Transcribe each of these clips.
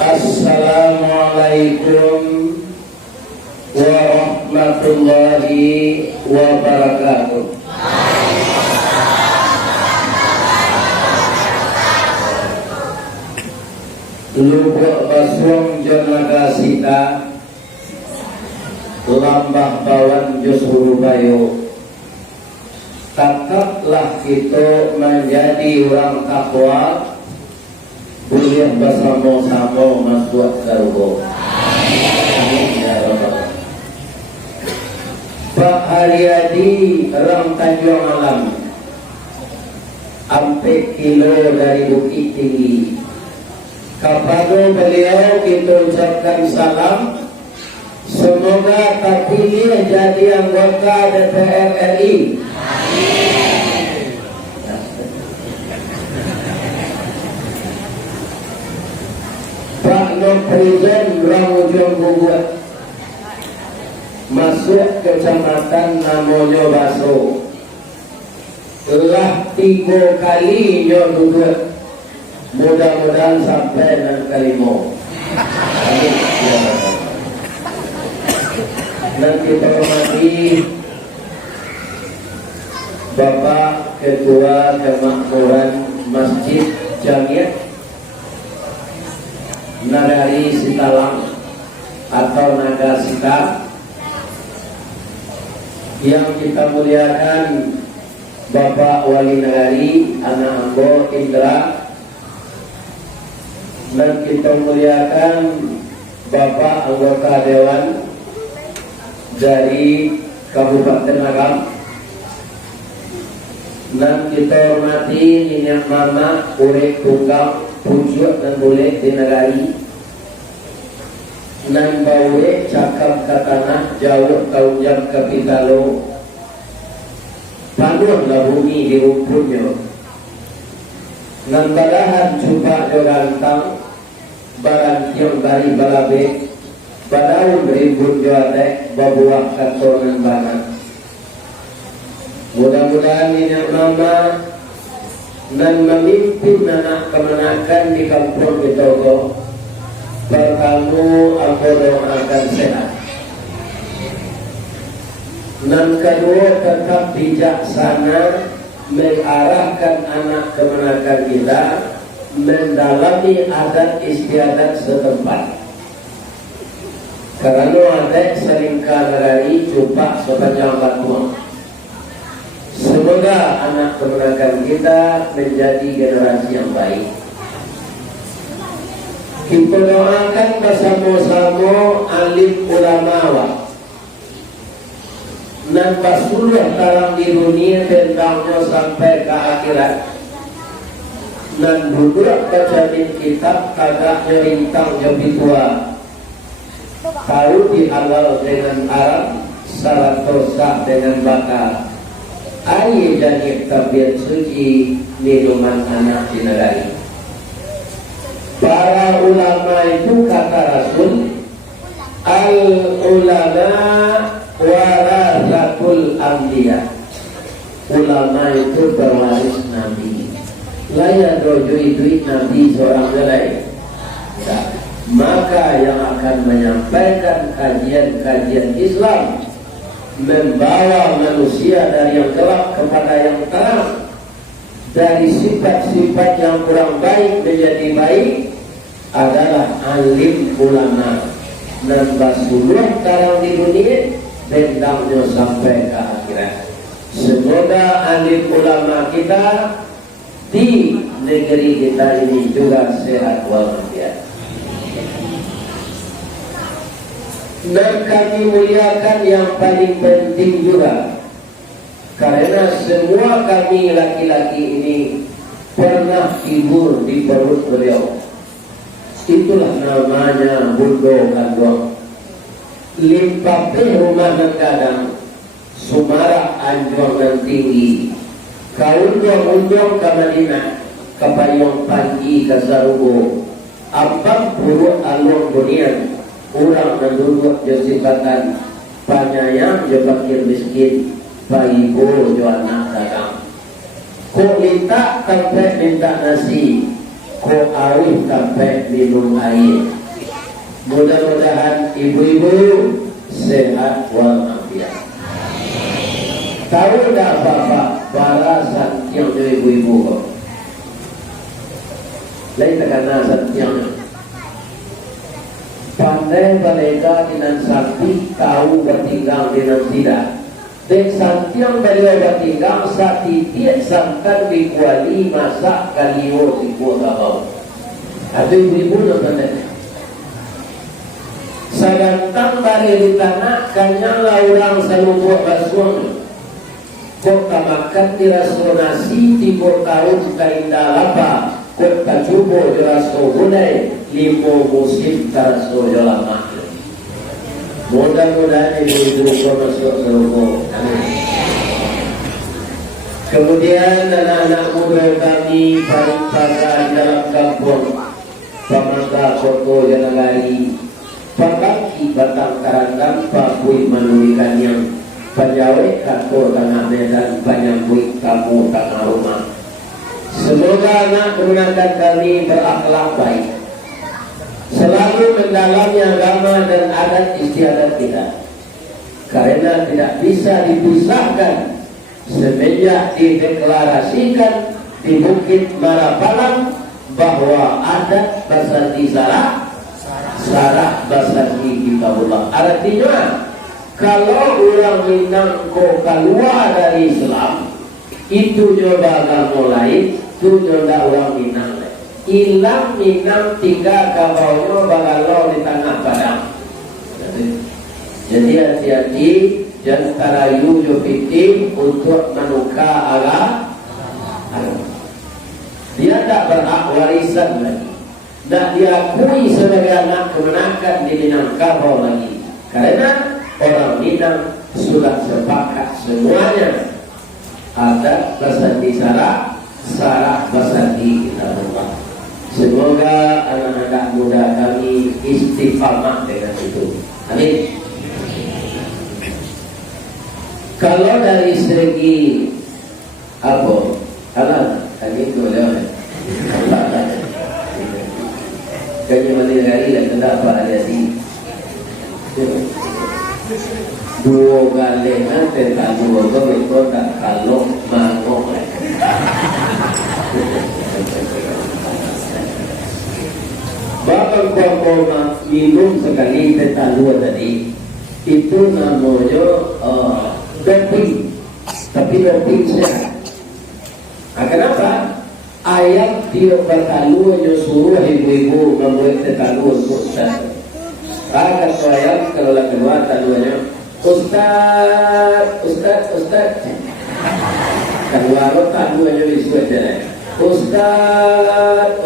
Assalamualaikum warahmatullahi wabarakatuh. Lubuk Baswong Jonaga Sita Lambah Bawan Josurubayo. Tetaplah kita menjadi orang takwa, boleh bersama-sama masuk surga. Amin ya rabbal. Pak Haryadi orang Tanjung Alam, 4 kilo dari Bukit Tinggi. Kepada beliau kita ucapkan salam. Semoga terpilih jadi anggota DPR RI. Pak Noprizen Ramujung Bubut, masuk kecamatan namanya Baso. Telah 3 kali nyobut. Mudah-mudahan sampai yang kelima. Amin. Dan kita hormati Bapak Ketua Kemakmuran Masjid Jamiah Nagari Sitalang atau Naga Sita, yang kita muliakan Bapak Wali Nagari Anak Ambo Indra, dan kita muliakan Bapak anggota Dewan dari Kabupaten Agam, dan kita hormati Nyinyak Mama Urek Tunggal Pujuk dan Boleh di Nagari, dan Bawe Cakap Katanah Jauh Kaujam Kapitalo Panuhlah bumi di rumputnya, dan badahan Cuba Jogantang Barang Tiong Bari Balabe Badaun Rimbun Joadek Babuah Kantoran Bangan. Mudah-mudahan Nyinyak Mama dan memimpin anak kemenakan di kampung Bitogo. Pertama, aku doakan sehat. Dan kedua, tetap bijaksana mengarahkan anak kemenakan kita mendalami adat istiadat setempat. Karena adat seringkali cupak sepanjang waktu. Semoga anak kemenakan kita menjadi generasi yang baik. Kita doakan bersama-sama alim ulama dan pasuluh tarang di dunia tentangnya sampai ke akhirat, dan duduk bacain kitab kagaknya rintang lebih tua, tahu dihalal dengan Arab, salat dosa dengan bakar, air dan tabiat suci minuman anak di negeri. Para ulama itu kata Rasul, al-ulama warasatul anbiya. Ulama itu pewaris Nabi. Layak duit Nabi seorang lain. Maka yang akan menyampaikan kajian-kajian Islam, membawa manusia dari yang gelap kepada yang terang, dari sifat-sifat yang kurang baik menjadi baik, adalah alim ulama. Dan basuluh tarang di dunia bentangnya sampai ke akhirat. Semoga alim ulama kita di negeri kita ini juga sehat walafiat. Dan kami muliakan yang paling penting juga, karena semua kami laki-laki ini pernah tidur di perut beliau. Itulah namanya bundo kandung. Limpapih rumah dan kadang, Sumarak anjong dan tinggi, kaunjong-unjong ke Madinah, kapayong pagi ke Sarugo, ambang buruk alung bunian, orang menduduk josipatan, panyayang jebakir miskin, paibo jo anak dagang. Kok minta sampai minta nasi, kok awih sampai minum air. Mudah-mudahan ibu-ibu sehat walafiat. Tahu tak bapak balasan yang dari ibu-ibu kok? Lain terkena setiap pandai mereka dengan sakti tahu bertinggal dengan tidak. Dan santiang beliau bertinggal saat titik sampai dikuali masak kalio di kuota bau. Atau ibu-ibu nak sedangkan dari di tanah kanyanglah orang seluruh basuang. Kota makan dirasonasi di kota kaindah lapa. Kota cubo diraso gunai limo musim taraso jolama. Mudah-mudahan ibu-ibu masuk seluruh. Kemudian anak-anak muda kami para dalam kampung Pamangga Koto Janagari Pabaki Batang Karandang Papui Manulikan yang Panjawe Kantor Tanah Medan Panyambui Kamu Tanah Rumah. Semoga anak kemenakan kami berakhlak baik, selalu mendalami agama dan adat istiadat kita, karena tidak bisa dipisahkan semenjak dideklarasikan di Bukit Marapalang bahwa adat Basardi Sarah Basardi Kitabullah. Artinya kalau orang Minang kok keluar dari Islam itu nyoba agama lain, itu nyoba orang Minang lain. Ilang Minang tiga kabaunya bagalau di tanah Padang. Jadi hati-hati dan tarayu jopitim untuk menukar agama. Dia tak berhak warisan lagi, tak diakui sebagai anak kemenakan di Minangkabau lagi, karena orang Minang sudah sepakat semuanya adat Basardi Sarah Basardi Kitabullah. Semoga anak-anak muda kami istiqamah dengan itu. Amin. Kalau dari segi apa? Ini tu lewat. Kayaknya mandi hari dan kenapa ada di dua kali nanti tak dua kali tak kalau mangkok. Bahkan kalau minum sekali tak dua tadi itu namanya doping, tapi doping sehat. Kenapa? Ayat dia bertalu suruh ibu-ibu membuat tetalu untuk Ustaz. Kata ayat kalau lagi keluar talunya, Ustaz. Keluar talunya disuruh jalan. Ustaz.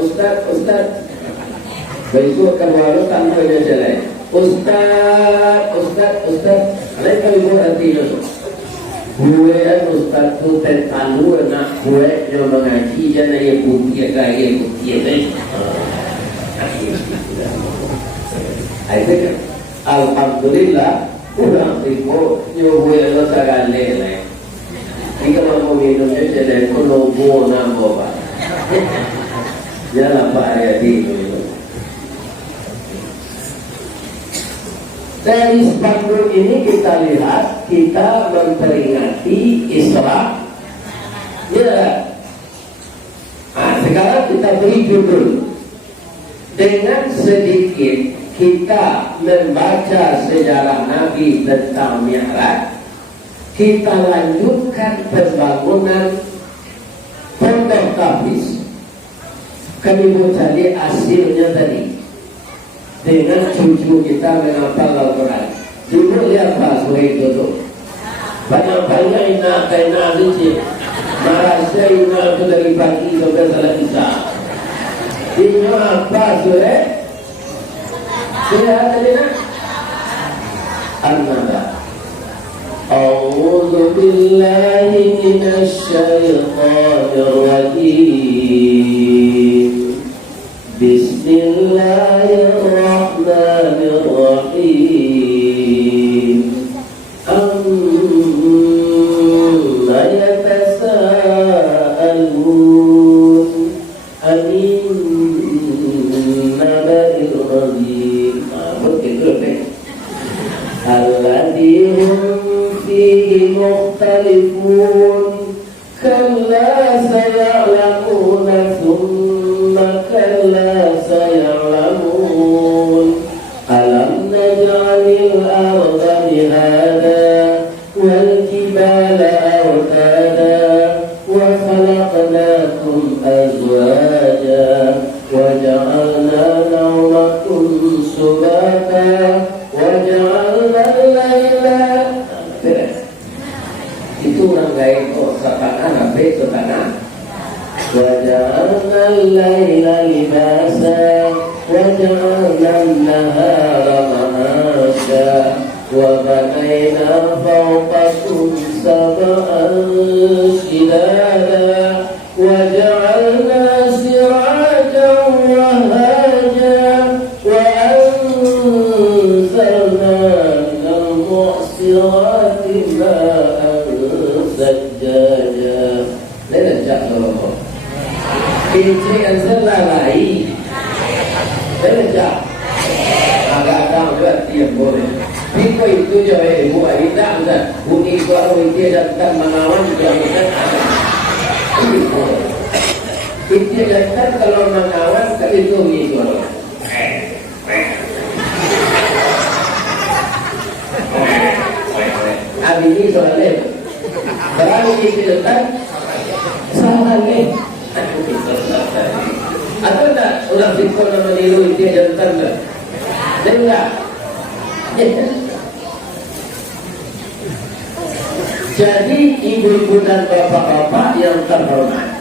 Besok keluar talunya jalan. Ustaz. Lain kali ibu artinya. Gue Ustaz tu tentalu nak gue yang mengaji jangan ia putih gaya putih ni. Alhamdulillah kurang tipu gue lo sagale lah. Jika mau minumnya jadi konobo namo pak. Jangan apa ya di. Dari spanduk ini kita lihat kita memperingati Islam. Ya. Sekarang kita beri judul dengan sedikit kita membaca sejarah Nabi tentang Mi'raj. Kita lanjutkan pembangunan Pondok Tafis. Kami mau cari hasilnya tadi. Dengan cucu kita menghafal Al-Quran. Dulu lihat Pak Suhaib itu banyak-banyak ina kaina licin. Merasa ina itu dari pagi sampai salat isya. Ini apa Suhaib? Lihat tadi nak An-Naba. A'udzu billahi minasy syaithanir rajim. Bismillahirrahmanirrahim. Amma yatasaalun 'anil مختلفون كلا سيعلمون ثم كلا سيعلمون ألم نجعل الأرض مهادا والجبال أوتادا وخلقناكم أزواجا وجعلنا نومكم سباتا وجعلنا الليل. Itu rangkaian sakana nabe sakana. وجعلنا الليل لباسا وجعلنا النهار معاشا وبنينا فوقكم سبعا شدادا وجعلنا سراجا وهاجا وأنزلنا من المعصرات ماء ثجاجا. Lên chặt rồi. Ini anzalna lain. Lên chặt. Agak tahu juga dia boleh. Biko itu jauh ibu Aida dan bunyi suara dia datang menawan juga bukan ada. Itu datang kalau menawan kali itu bunyi suara. Abi ini soalnya berani itu datang salah nih. Atau tak udah fikir nama niru dia datang tak? Enggak. Jadi ibu-ibu dan bapak-bapak yang terhormat,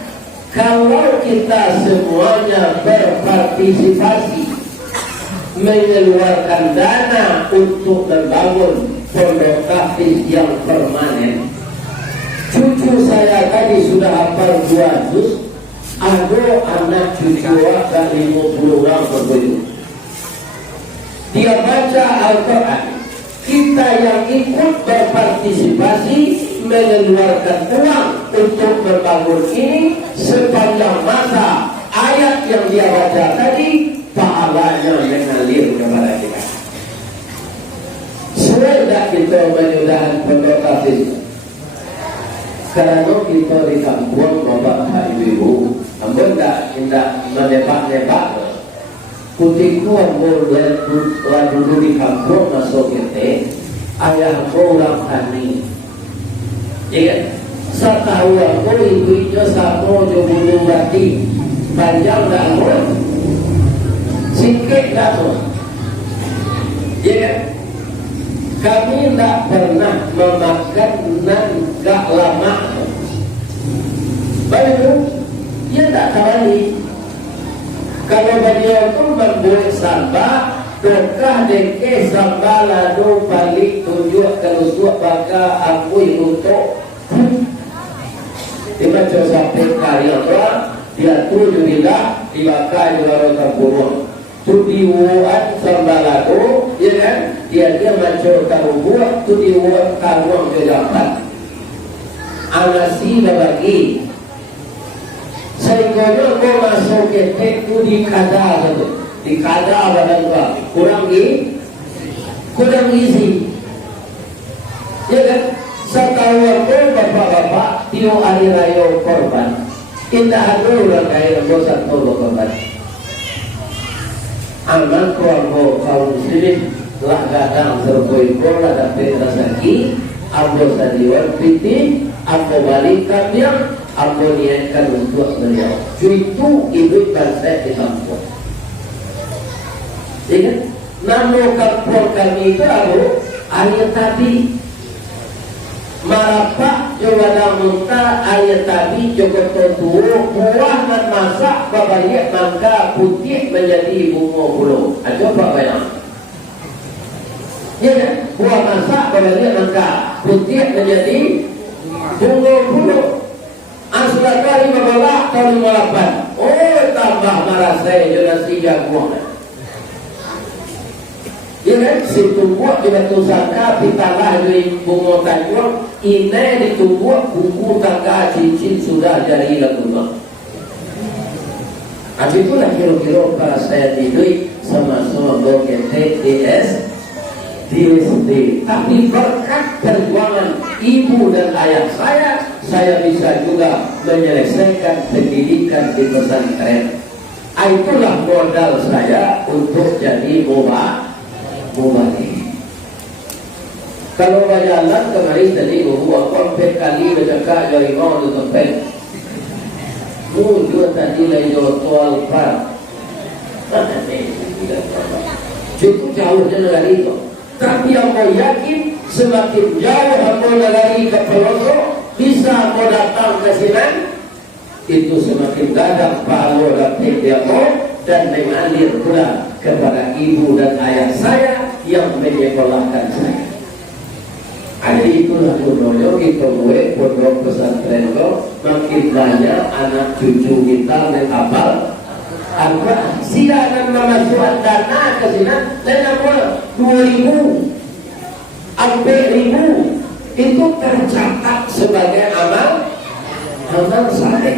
kalau kita semuanya berpartisipasi mengeluarkan dana untuk membangun pondok tahfiz yang permanen, cucu saya tadi sudah hafal 2 juz, ada anak cucu akan 50 orang berbunyi. Dia baca Al-Quran. Kita yang ikut berpartisipasi mengeluarkan uang untuk membangun ini sepanjang masa ayat yang dia baca tadi pahalanya mengalir kepada kita. Sudah kita menyudahkan pondok tahfiz. Karena kita di kampung bapak ibu, ampun tak menebak-nebak. Putihku ambil dulu di kampung masuk kita, ayahku orang tani. Ya kan? Setahu aku ibu-ibu sama jodoh berarti panjang tak ambil, sikit tak ambil. Ya kan? Kami tak pernah memakan nangka lama. Baik, dia tak kembali. Kalau beliau itu membuat sambal, dokah deke sambal lalu balik tunjuk kalau suap baka aku untuk dia macam sampai karya orang dia tujuh bila dibakar juga orang terburung tu diuat sambal lalu ya kan dia macam terbuat tu diuat karuang ke dapat anasi berbagi. Sehingga kau masuk ke itu di kada tu, di kada badan kau kurang isi. Ya kan? Setahu aku bapak-bapak tiap hari raya korban, indah ada orang kaya bosan tu korban. Anak keluarga kaum muslim lah kadang terbuai bola dapat rezeki, ambil sadiwan piti, aku balikan dia. Aku niatkan untuk beliau. Itu ibu bangsa di kampung. Ingat, nama kampung kami itu apa? Ayat tadi. Marapak juga namunta ayat tadi juga terturuh buah dan masak babaya mangga putih menjadi bunga bulu. Coba bayang. Ya kan? Buah masak babaya mangga putih menjadi bunga bulu. Asal kali membawa tahun 58. Oh, tambah marah saya jelas 3 buah. Ya kan? Situ buah juga tusaka pitangah dari bunga tanjung. Ini ditubuh buku tangga cincin sudah jadi lakukan. Habis itulah kira-kira para saya tidur sama-sama berkete di SD. Tapi berkat perjuangan ibu dan ayah saya bisa juga menyelesaikan pendidikan di pesantren. Itulah modal saya untuk jadi mubalik. Kalau berjalan kemarin tadi bahwa konfet kali bercakap dari mau tu konfet. Mujur tadi lagi jual par. Cukup jauh negara itu. Tapi yang mau yakin semakin jauh aku negari ke pelosok bisa mau datang ke sini, itu semakin gadang pahala dapat dia mau dan mengalir pula kepada ibu dan ayah saya yang menyekolahkan saya. Jadi itulah gunanya kita buat pondok pesantren lo, makin banyak anak cucu kita yang hafal Al-Quran. Silakan memasukkan dana ke sini, dan apa 2.000, 4.000 itu tercatat sebagai amal saleh.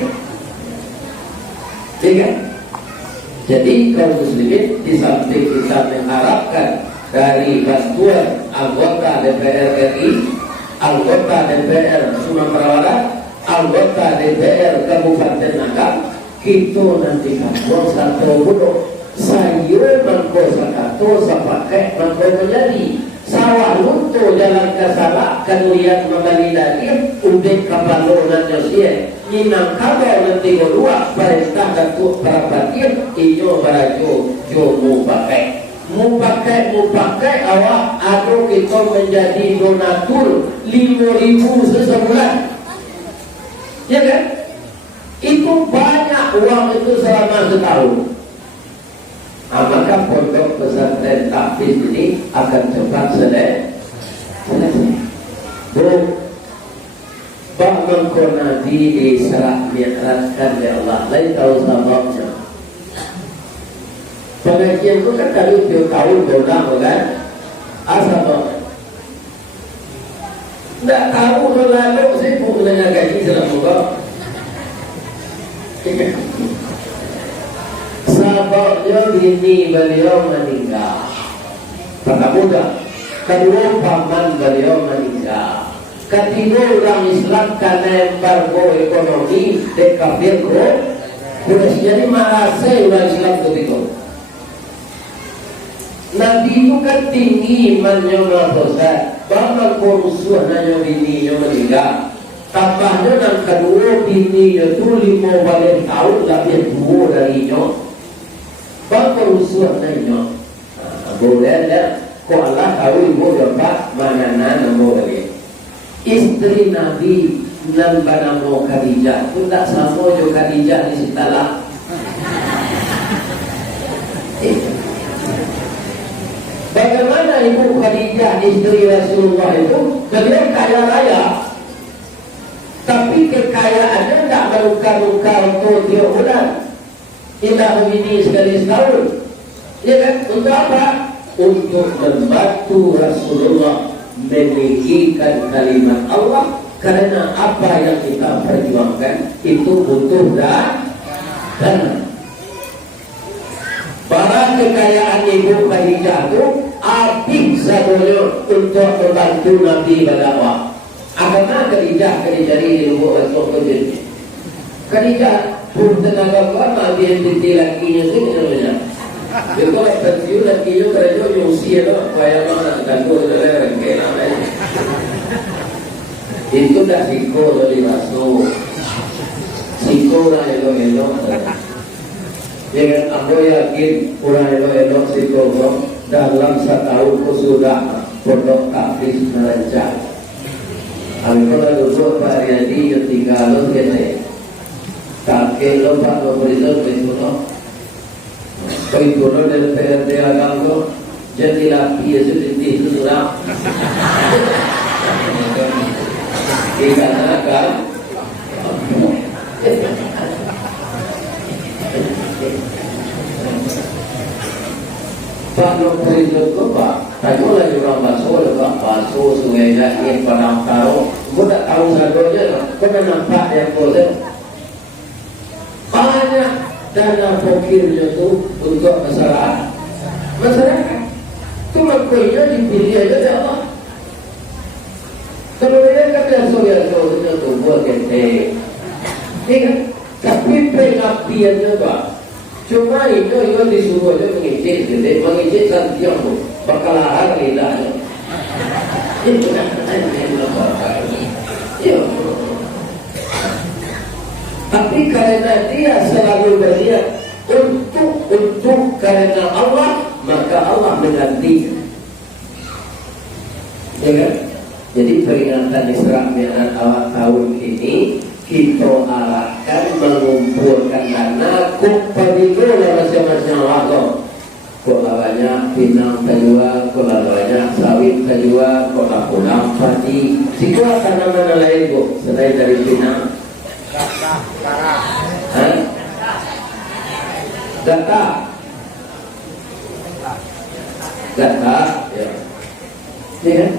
Jadi kaum muslimin di samping kita mengharapkan dari bantuan anggota DPR RI, anggota DPR Sumatera Barat, anggota DPR Kabupaten Naga, kita nanti kantor satu budak sayur mangko sakato sapakai mangko menjadi sawah lunto jalan kasala kemudian membali daging ubek kapalo dan josie minang kabar nanti kedua perintah datuk perapatir iyo barajo jo mu pakai awak atau kita menjadi donatur 5.000 sebulan, ya kan? Itu banyak uang itu selama setahun. Maka pondok pesantren tahfiz ini akan cepat selesai. Bang mengko Nabi Isra Mi'rajkan ya Allah, lain tahu sebabnya. Pengajian itu kan tadi tiap tahun berulang kan? Asal tidak tahu lalu sibuk dengan gaji selama sahabatnya bini beliau meninggal, kata muda. Kedua paman beliau meninggal. Ketiga orang Islam karena embargo ekonomi dekafir sudah jadi merasa orang Islam ketika Nabi itu kan tinggi imannya berdosa, bahkan korusuh nanya bininya meninggal. Tambahnya yang kedua bininya itu 5 tahun lebih tua darinya. Bahkan korusuh nanya, boleh tak? Kau Allah tahu ibu dapat mana boleh. Istri Nabi nama Khadijah itu tak sama juga Khadijah di Sitalah. Bagaimana ibu Khadijah istri Rasulullah itu beliau kaya raya, tapi kekayaannya tidak meluka-luka untuk tiap bulan. Tidak begini sekali setahun, ya kan? Untuk apa? Untuk membantu Rasulullah meninggikan kalimat Allah. Karena apa yang kita perjuangkan itu butuh dana. Barang kekayaan ibu Khadijah itu habis semuanya untuk membantu Nabi berdakwah. Karena Khadijah di lubuk Rasul Khadijah. Khadijah pun tenaga kuat Nabi yang titik lakinya itu namanya. Dia kalau pensiun lakinya kerja yang usia itu kaya mana ganggu dari rengke namanya. Itu dah siko dari Rasul. Siko lah elok-elok. Dengan aku yakin orang elok-elok psikolog dalam setahun sudah pondok tahfiz merancang. Aku dulu Pak Riyadi yang tinggal lo kene, kakek lo Pak Gubernur Besok, Gubernur dari PRD Agam jadi laki itu sudah dikatakan. Pak Gubernur itu Pak, aku lagi orang bakso sungai Jakin Padang Taro, aku tak tahu sadonya, aku dah nampak yang boleh banyak dana pokirnya tu untuk masyarakat. Itu pokoknya dipilih aja oleh Allah. Kalau dia kata surya-surya itu buat gede, kan? Tapi pengabdiannya Pak, cuma itu disuruh aja mengicip, mengicip santiang tu, bakalahan lidahnya. Itu kan ya. Tapi karena dia selalu berniat untuk karena Allah, maka Allah menggantikan. Ya kan? Jadi peringatan Isra Mi'raj awal tahun ini kita arahkan mengumpulkan dana kupadigola macam-macam waktu. Kalau banyak pinang terjual, kalau banyak sawit terjual, kalau pulang padi. Sikwa tanaman lain bu, selain dari pinang. Gata, ya. Ini kan?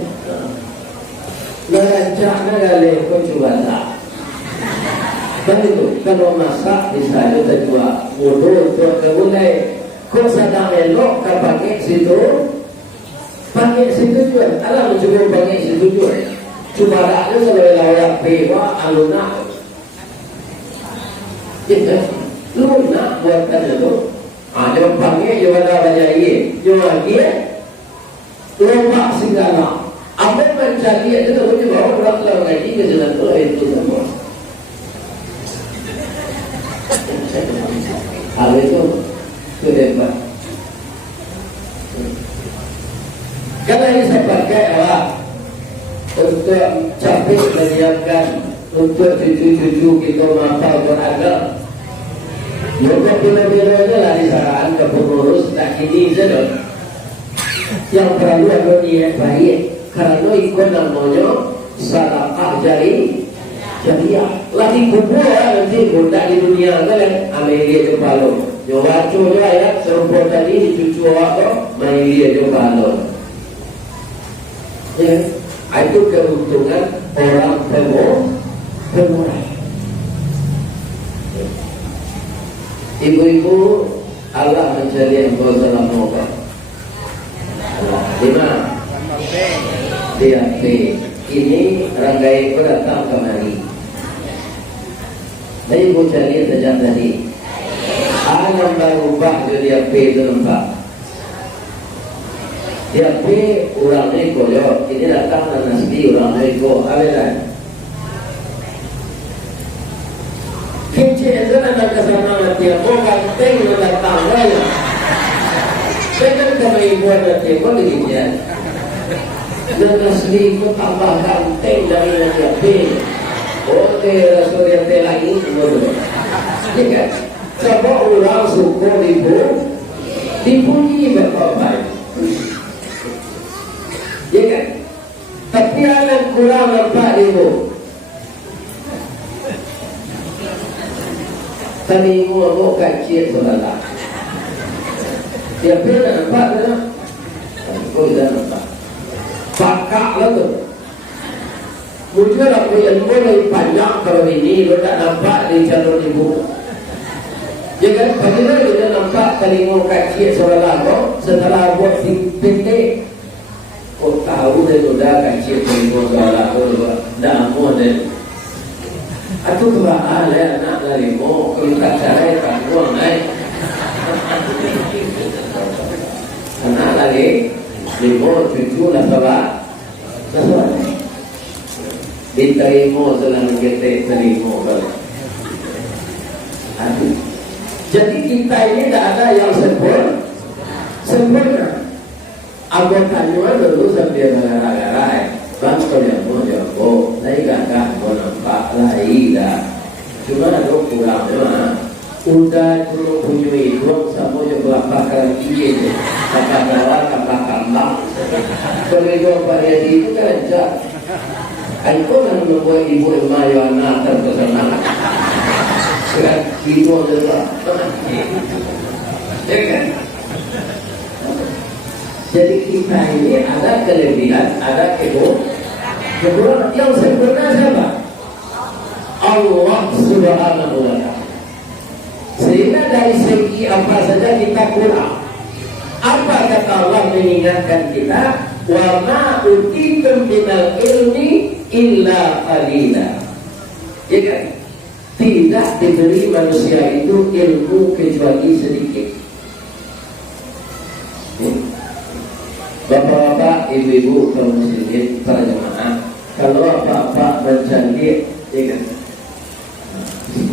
Merancangnya kali kau coba tak. Dan itu kalau masak bisa juga terjual. Mudah untuk kebunai. Kau sedang elok kau pakai situ juga. Alah mencukup pakai situ juga. Cuma taknya kalau layak pewa aluna. Jadi, lu nak buatkan itu. Jangan pakai jangan ada banyak ye. Jangan ye. Lompat segala. Apa mencari itu kalau dia bawa orang lain lagi ke jalan itu semua. Hal itu hebat. Karena ini saya pakai apa? Untuk capek menyiapkan untuk cucu-cucu kita mata beragam. Juga bila-bilanya lah disarankan ke pengurus tak ini saja. Yang perlu ada niat baik. Karena ikut namanya sedekah jariah. Lagi kubur nanti budak di dunia kan Amerika Jepalo. Yo wacu yo ayat serupa tadi dicucu apa Amerika Jepalo. Ya, itu keuntungan orang pemurah. Ibu-ibu Allah menjadi engkau dalam moga. Lima. DAP ini Ranggai datang kemari. Jadi bocah lihat sejak tadi. Alam berubah jadi DAP itu nampak. DAP orang eko yo. Ini datang dan nasbi orang eko. Abelan. Kecil itu nak kesana nanti. Kau ganteng nak datang raya. Jangan kena ibu nanti. Kau begini. Dan asli itu tambah ganteng dari yang B. Oke, Rasul yang lagi bodoh. Ya kan? Coba orang suku dipuji bapak-bapak. Ya kan? Tapi anak kurang nampak ibu. Tadi ibu kacir sebelah. Dia pernah nampak tak? Kau dah nampak. Pakak lah tu. Mungkin aku yang lebih banyak kalau ini lo tak nampak di calon ibu. Jangan bagaimana kita nampak telinga kacir sebelah kau setelah buat pendek. Kau tahu dia sudah kacir telinga sebelah kau dah amun dia. Aku kebal ya anak dari mo kalau tak cara tak buang naik. Anak lagi. Limo cucu lah sahabat. Diterima selama kita terima. Jadi kita ini tidak ada yang sempurna. Anggotanya dulu sambil gara-gara bangsa yang mau jago, saya gak mau nampak lagi dah. Cuma ada kurangnya. Udah dulu punya hidung sama yang belakang kanan kiri tu, kakak bawah, kakak kambang. Kalau hidung variasi itu kan aja. Aku yang membuat ibu emak yang anak terpesona. Kan hidung juga. Ya kan? Jadi kita ini ada kelebihan, ada kekurangan. Yang sempurna siapa? Allah Subhanahu wa Ta'ala. Sehingga dari segi apa saja kita kurang. Apa kata Allah mengingatkan kita, wa ma utitum minal ilmi illa qalila. Ya kan? Tidak diberi manusia itu ilmu kecuali sedikit. Bapak-bapak, ibu-ibu, kaum muslimin, para jemaah, kalau bapak berjanji, ya kan?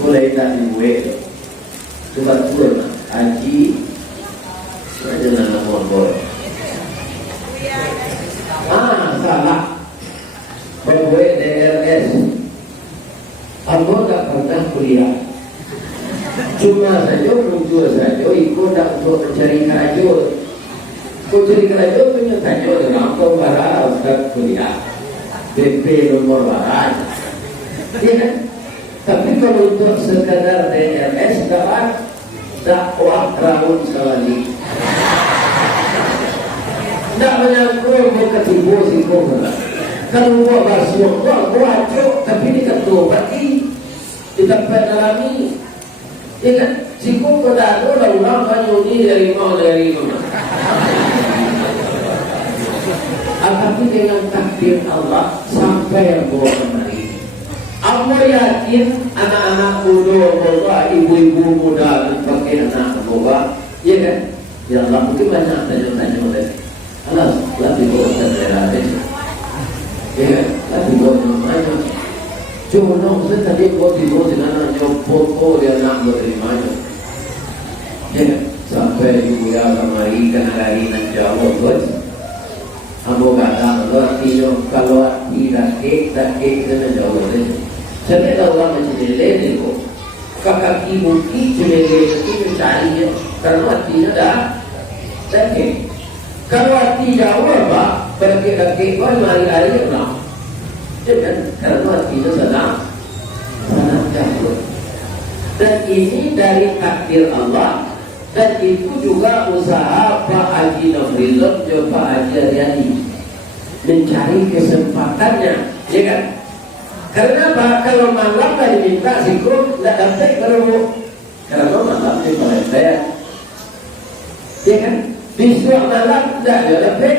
Mulai tak dibuat, coba turun, haji, jangan nomor boy. Salah. Membuat DRS. Aku tak pernah kuliah. Cuma saja muncul saja ikut tak untuk mencari kerajaan. Mencari kerajaan punya saja dengan pembara Ustaz kuliah. BP nomor barat. Ya kan? Tapi kalau untuk sekadar DRS dapat dakwah Raun Salali. Tak menyangkut ketipu siku. Kalau buat basuh, buat acuk, tapi dia kata bagi di tempat dalami. Ya kan? Siku pada tu dah ulang banyuni dari mana. Tapi dengan takdir Allah sampai yang bawa kemari. Allah yakin anak-anak muda bawa, ibu-ibu muda pakai anak bawa, ya kan? Ya Allah, mungkin banyak tanya-tanya oleh alas, lebih bawa tanya-tanya. Ya kan? Lebih bawa tanya-tanya. Cuma saya tadi buat ibu dengan nyopoko dia nak berterimanya. Ya kan? Sampai ibu ya kemari kena lari nak jawab buat. Amo kata kalau tidak kena jawab dia. Saya tahu orang macam lele ni kok. Kakak ibu itu lele itu mencari dia. Kalau hatinya dah sakit. Kalau hati jauh apa? Pergi pun mari-mari orang. Jangan kalau hatinya sangat jauh. Dan ini dari takdir Allah. Dan itu juga usaha Pak Haji Nafrizon dan Pak Haji Aryani mencari kesempatannya, ya kan? Karena apa? Kalau malam dah diminta sikur, tidak dapat berumur. Karena malam di Malaysia, ya kan? Besok malam tidak ada dapat.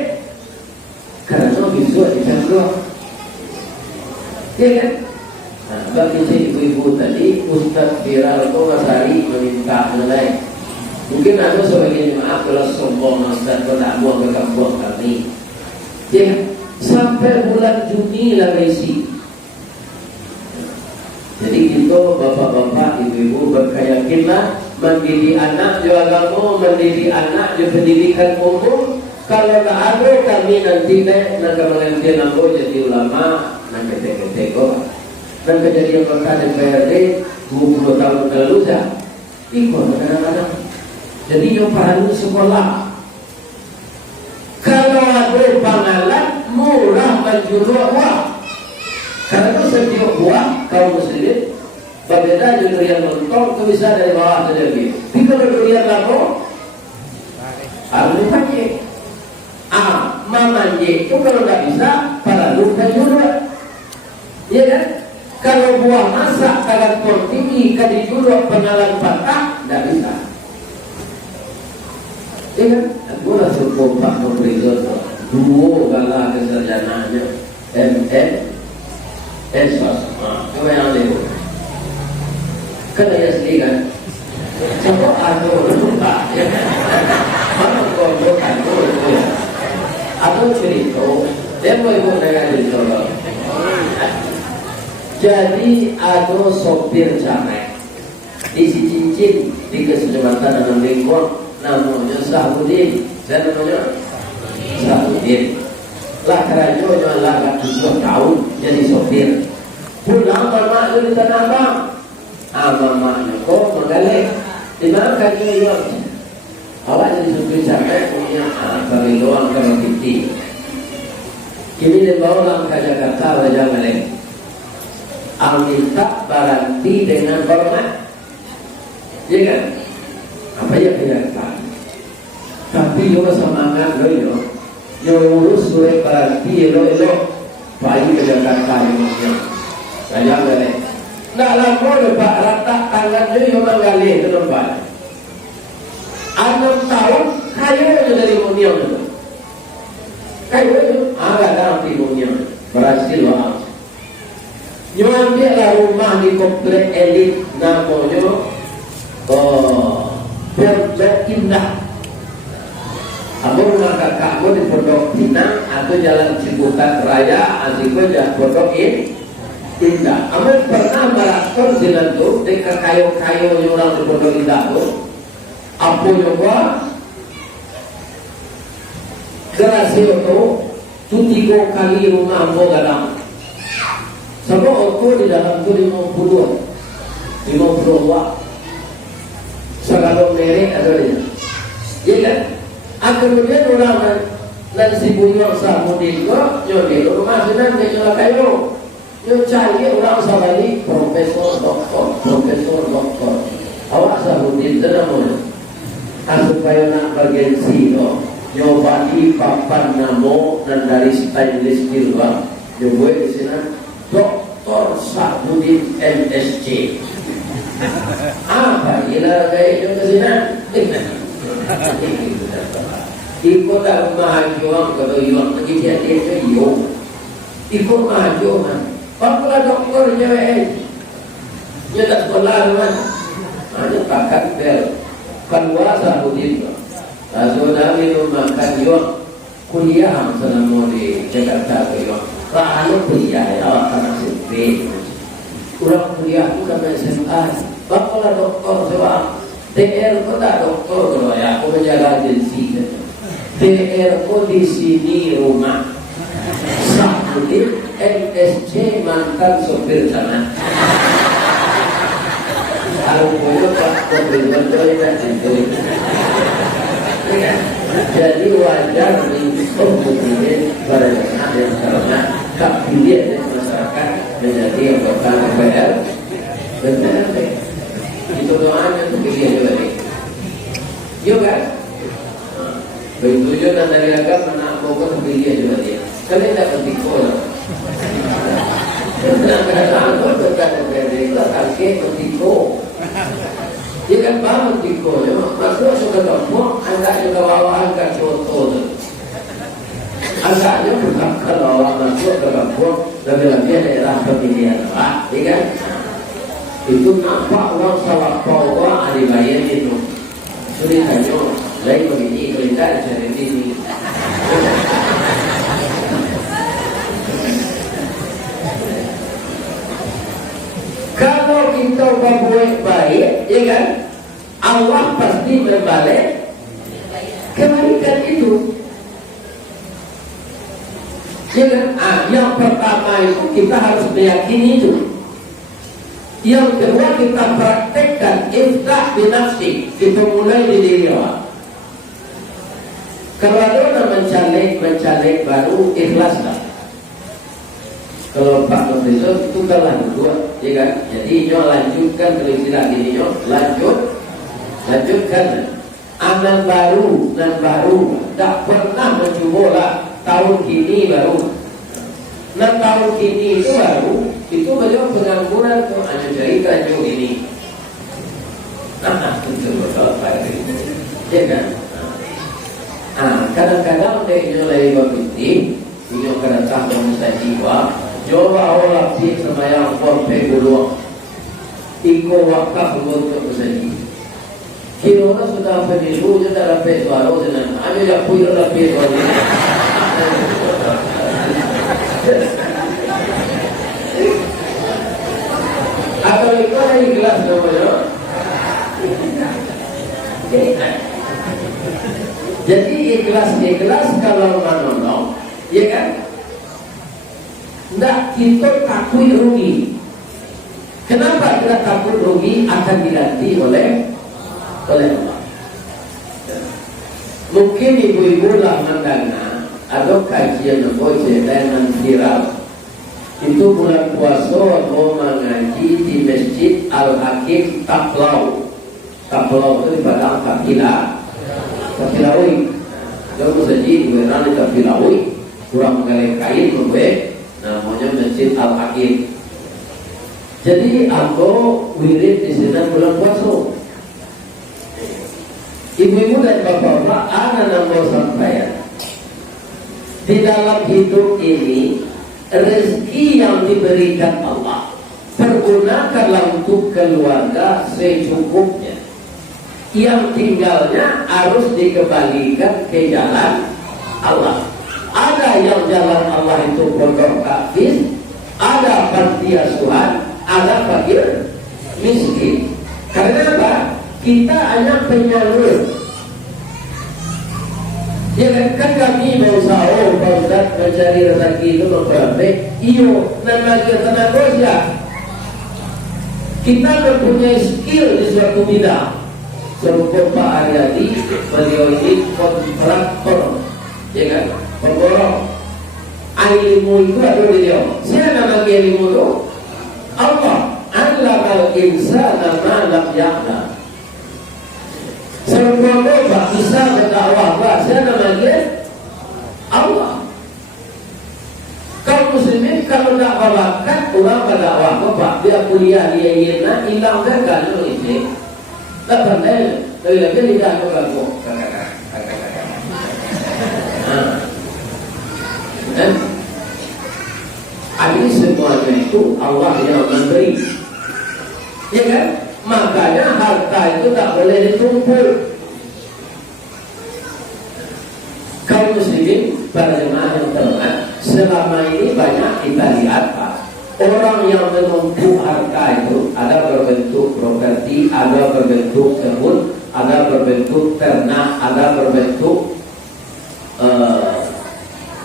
Karena besok di Sanggup, ya kan? Nah, bagi si ibu-ibu tadi, Ustaz Viral Komasari meminta mengenai. Mungkin ada sebagian jemaah kalau sombong Ustaz kau tak buang ke kampung kami. Ya, sampai bulan Juni lah isi. Jadi kita bapak-bapak, ibu-ibu berkeyakinlah mendidik anak di agama, mendidik anak di pendidikan umum. Kalau tak ada kami nanti nak mengenai nampak jadi ulama, nak ketek-ketek kok. Dan kejadian berkah DPRD 20 tahun lalu dah. Ikut kadang-kadang. Jadi yang perlu sekolah. Kalau ada pangalan murah menjual uang. Karena setiap buah kaum muslimin berbeda dengan durian lontong itu bisa dari bawah saja lagi. Tapi kalau durian lapo harus dipakai. Mamanje itu kalau tak bisa para luka juga. Ya kan? Kalau buah masak karakter tinggi kadi dulu pengalan patah tidak bisa. Ya kan? Aku rasa Pak Nafrizon dua galah kesarjanaannya S.S. Coba yang lain. Kan dia sendiri kan? Coba aku lupa. Mana kau bukan tu? Aku cerita. Dia boleh dengan cerita. Jadi ada sopir jamek di si cincin di Kecamatan Anam Lingkon. Namanya Sahudin. Dan namanya Sahudin. Lah kerajaan lah 7 tahun jadi sopir. Pulang mama itu di Tanah Abang. Mamanya kok menggalak. Di mana kaki dia? Awak jadi sopir sampai punya bagi doang kalau titik. Kini dia bawa langkah Jakarta Raja Malek. Minta baranti dengan hormat. Ya kan? Apa yang kelihatan? Tapi juga semangat lo yang urus surat baranti lo pagi ke Jakarta yang banyak kali. Nak lama lepas rata tangan dia yang menggali ke tempat. 6 tahun kayunya dari Munir kayu itu agak dalam timurnya berhasil loh. Nyo ambillah rumah di komplek elit namanya Pondok Indah. Aku rumah kakakku di Pondok Pinang atau Jalan Ciputat Raya, asiko jalan Pondok Indah. Aku pernah merasakan jalan tuh dekat kayu-kayu orang di Pondok Indah tuh. Aku nyoba Gerasio itu 3 kali rumah ambo gadang. Sama aku di dalam itu 50 wak. Sekarang merek ada dia. Iya kan? Akhirnya orang dan si bunyok samudin kok nyodi rumah senang dia jual kayu. Nyo cari orang sabani profesor doktor. Awak samudin namanya. Supaya nak bagensi loh. Nyobani papan namo dan dari stainless steel bang. Nyoba di sini Dr. Sabudin MSc. Apa gila kayak ke sini? Ikut tak mahajuang kalau yuang lagi dia ke yo. Ikut mahajuang. Apa doktornya dia tak sekolah kan? Hanya pakai bel. Keluar Sabudin. Lalu dari makan yuang kuliah selama di Jakarta yuang. Lalu kuliah ya karena sempit. Kurang kuliah itu karena SMA. Bapalah doktor sebab TR kau tak doktor kalau ya aku menjaga agensi. TR kau di sini rumah. Sabudin MSc mantan sopir sana. Kalau boleh pak betul jadi wajar untuk kemudian berdasarkan dan karena kapilian masyarakat menjadi anggota DPR dan DPRD. Itu doanya untuk pilih juga nih. Yuk kan? Begitu dan dari agama menakutkan pilih juga dia. Kalian dapat dikol. Kadang-kadang anggota DPRD itu kaki mentiko. Dia kan bangun tiko, masuk ke kampung, agaknya ke bawah angkat foto. Agaknya bukan ke bawah masuk ke kampung, lebih-lebih daerah pemilihan, Pak, ya kan? Itu nampak orang salah bawa adibayan itu. Ceritanya, lain begini, cerita dari ini. Kalau kita berbuat baik, ya kan? Allah pasti membalik kebaikan itu. Ya kan? Yang pertama itu kita harus meyakini itu. Yang kedua kita praktekkan iftah binafsi. Kita mulai di diri awak. Kalau ada mencalek baru ikhlaslah. Kalau Pak Profesor itu kan lanjut, ya kan? Jadi nyo lanjutkan kalau istilah gini nyo lanjutkan. Aman baru dan baru tak pernah mencoba lah tahun kini baru. Nah tahun kini itu baru itu beliau pengangguran tuh hanya cerita jo ini. Itu betul Pak. Ya kan? Kadang-kadang dia nilai begitu, punya kerentak manusia jiwa. Coba awal api semayang korpe buluang iko wakaf untuk bersedih. Kira sudah peniru je tak dapat suara dengan hanya yang punya dapat suara. Atau itu ada ikhlas namanya. Jadi ikhlas kalau menolong, ya kan? Tidak, kita takut rugi. Kenapa kita takut rugi akan diganti oleh Allah? Mungkin ibu-ibu lah mendengar ada kajian dan viral. Itu bulan puasa mau mengaji di Masjid Al-Hakim Taplau. Taplau itu di Padang Kapilawi. Kalau saja di Wiran Kapilawi kurang mengenai kain membuat namanya Masjid Al-Hakim. Jadi aku wirid di sini bulan puasa. Ibu-ibu dan bapak-bapak, anak nambah sampai di di dalam hidup ini rezeki yang diberikan Allah pergunakanlah untuk keluarga secukupnya. Yang tinggalnya harus dikembalikan ke jalan Allah. Ada yang jalan Allah itu pondok hafiz, ada panti asuhan, ada fakir miskin. Karena apa? Kita hanya penyalur. Ya kan kami berusaha, Pak Ustaz, mencari rezeki itu memperoleh. Iyo, nama kita tenaga. Kita mempunyai skill di suatu bidang. Serupa Pak Aryadi, beliau ini kontraktor, ya kan? Pemborong. Ilmu itu ada di dia. Siapa nama ilmu itu? Allah. Allamal insana ma lam ya'lam. Serupa Pak bisa berdakwah. Siapa nama dia? Allah. Kaum muslimin kalau tak bawakan orang berdakwah Pak, dia kuliah dia hilang kan ini. Tak pandai, lebih tidak berlaku. Ini semuanya itu Allah yang memberi, ya kan? Makanya harta itu tak boleh ditumpul. Kaum muslimin, para jemaah yang terhormat, selama ini banyak kita lihat Pak, orang yang menumpuk harta itu ada berbentuk properti, ada berbentuk kebun, ada berbentuk ternak, ada berbentuk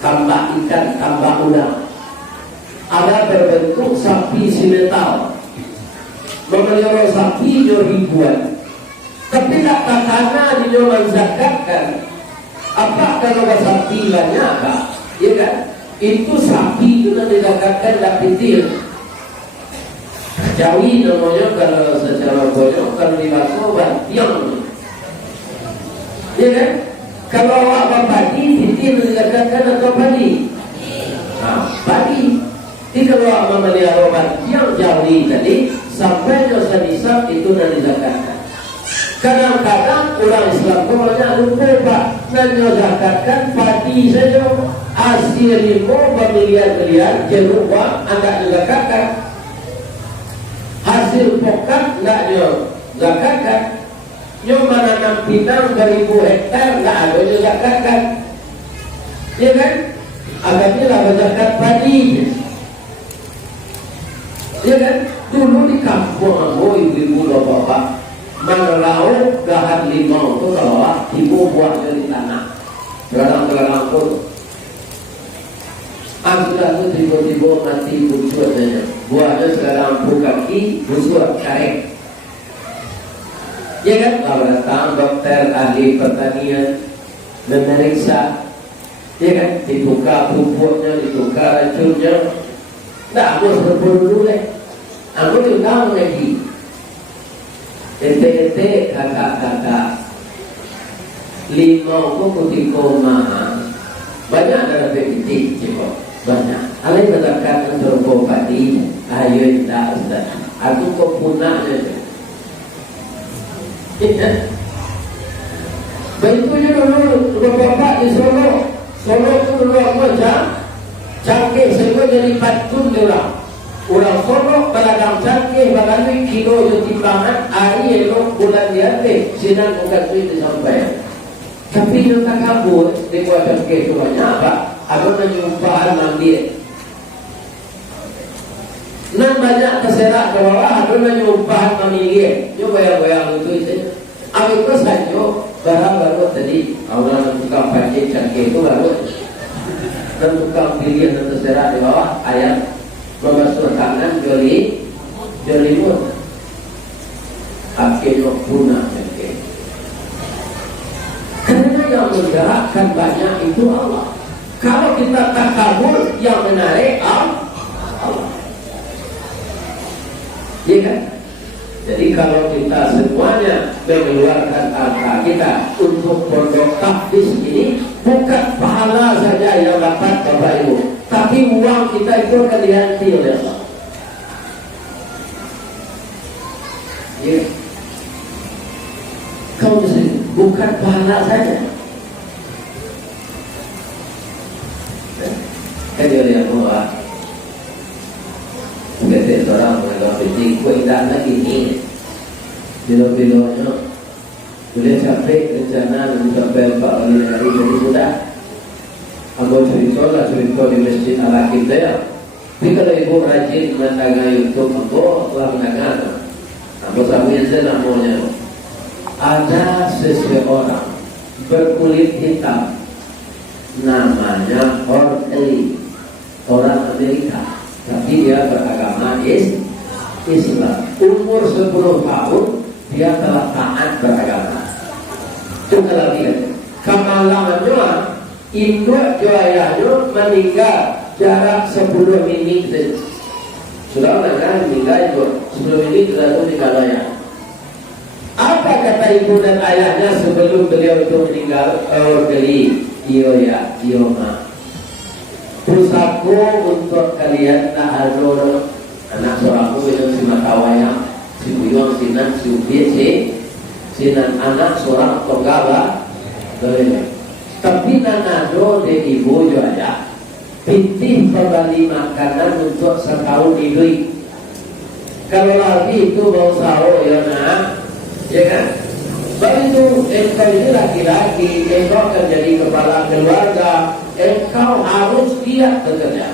tambak ikan, tambak udang, ada berbentuk sapi simental, memelihara sapi ribuan, tapi tak takana dia menzakatkan. Apa kalau sapi banyak Pak? Ya kan? Itu sapi itu nanti dikatakan tak pitil. Jawi namanya kalau secara bonyok, kalau di bakso batiang. Ya kan? Kalau awak padi, pitil dikatakan atau padi? Padi. Jadi kalau awak memelihara batiang jawi tadi, sampai dosa nisab itu nanti dikatakan. Kadang-kadang orang Islam itu banyak lupa Pak, nanya zakatkan padi saja. Hasil limo bermiliar-miliar jeruk wang agak zakatkan. Hasil pokat tidak zakatkan. Yang menanam pinang 1000 hektar tidak ada zakatkan. Ya kan? Agaknya lah zakat padi. Ya kan? Dulu di kampung aku ibu-ibu bapak menelau gahan limau itu kalau ibu buat dari tanah beradang-beradang pun aku tiba-tiba mati busuk saja buahnya sekarang kaki busuk karek, ya kan? Kalau datang dokter ahli pertanian memeriksa, ya kan? Ditukar pupuknya, ditukar racunnya, tidak harus berburu dulu aku tahu lagi. Ente kakak-kakak limau ku kutiko mahal banyak dalam PPT cipok banyak. Alai berdekatan serbo padi ayo tak Ustaz. Aku kok punahnya bentuknya dulu bapak di Solo itu dulu aku cangkih saya jadi patun dia orang Solo beragam canggih barangnya kilo yang timbangan air yang bulan diante sinan bukan sulit disampaikan. Tapi yang tak kabur di kuat canggih semuanya apa? Aku menyumpahan mandi. Nan banyak terserak ke bawah, aku menyumpahan mandi. Yo bayang-bayang itu. Aku itu saja barang baru tadi. Orang tukang pancing canggih itu baru. Dan tukang pilihan yang terserak di bawah ayam. Membasuh tangan joli mood akhirnya punah. Karena yang menggerakkan banyak itu Allah. Kalau kita takabur yang menarik Allah, ya kan? Jadi kalau kita semuanya mengeluarkan harta kita untuk pondok tahfiz ini, bukan pahala saja yang dapat Bapak Ibu, tapi uang kita itu akan diganti oleh Allah. Ya. Kau mesti bukan pahala saja. dia yang buat. Kita seorang menganggap ini kau indah lagi ni. Bilo-bilonya boleh capek rencana dan sampai 4 hari jadi sudah. Aku cerita di masjid ala kita ya. Tapi kalau ibu rajin mendengar YouTube, aku telah mendengar. Aku sambil namanya ada seseorang berkulit hitam, namanya Orly, orang Amerika, tapi dia beragama Islam. Umur 10 tahun dia telah taat beragama. Itu kalau dia kemalangannya induk ayahnya meninggal jarak 10 menit. Sudah kan meninggal itu 10 menit lalu meninggal ayah. Apa kata ibu dan ayahnya sebelum beliau itu meninggal? Orly, iyo ya, iyo ma. Pusaku untuk kalian tak ada anak seorangku minum si matawayang, si buyong, si nan, si ubi, si nan anak seorang tonggala, boleh. Tapi nanado de ibu juga ya, pitih kembali makanan untuk setahun hidup. Kalau lagi itu mau sahur ya nak, ya kan? Baru itu engkau ini laki-laki, engkau akan jadi kepala keluarga, engkau harus giat bekerja.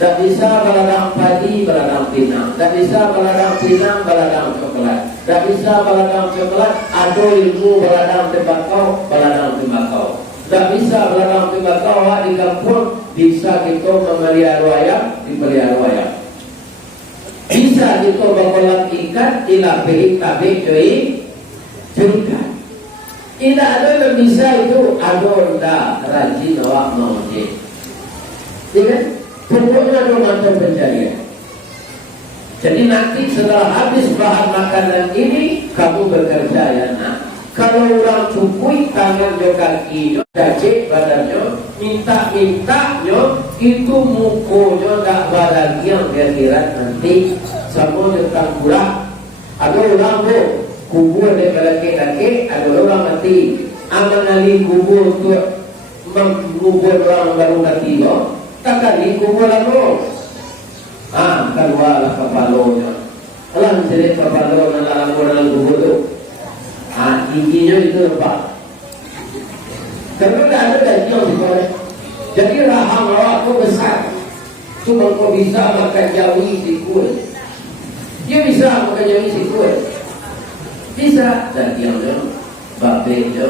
Tak bisa baladang padi, baladang pinang. Tak bisa baladang pinang, baladang coklat. Tak bisa baladang coklat, ada ilmu baladang tembakau, baladang tembakau. Tak bisa baladang tembakau, di kampung, bisa kita memelihara ayam, dipelihara ayam. Bisa kita berkolam ikan, ilah pergi tabik cuy, ikan. Tidak ada yang bisa itu, ada anda rajin awak mau je. Ya kan? Pokoknya ada macam pencarian. Jadi nanti setelah habis bahan makanan ini, kamu bekerja ya nak. Kalau orang cukui tangan jo kaki, cacik badannya, minta-mintanya, itu mukonya tak bahagia kira-kira nanti sama tentang kurang. Ada orang kubur dari laki-laki, ada orang mati. Amanali kubur untuk mengubur orang baru mati loh. Tak kali kubur lalu. Keluarlah kepalanya. Alam jadi kepala dalam kubur itu. Giginya itu lepas. Karena tak ada gaji yang dikorek. Jadi rahang awak itu besar. Cuma kau bisa makan jawi si kuih. Dia bisa makan jawi si kuih. Bisa. Dagingnya, babenya,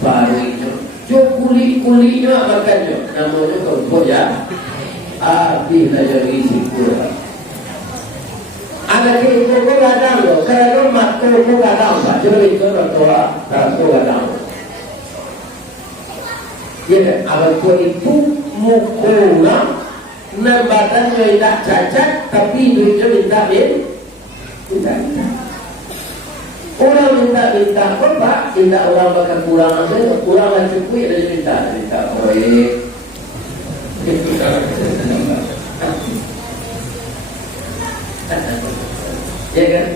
parinya, kulit-kulitnya makannya. Namanya kau ya. Habislah jawi si kuih. Ada di ibu gadang loh, kalau mat ibu gadang, tak curi itu tua, tak gadang. Ya kan, awal itu mukuna, badannya tidak cacat, tapi duitnya minta. Orang minta apa? Tidak orang bakal kurang saja, kurang cukup dia minta proyek. Ya kan?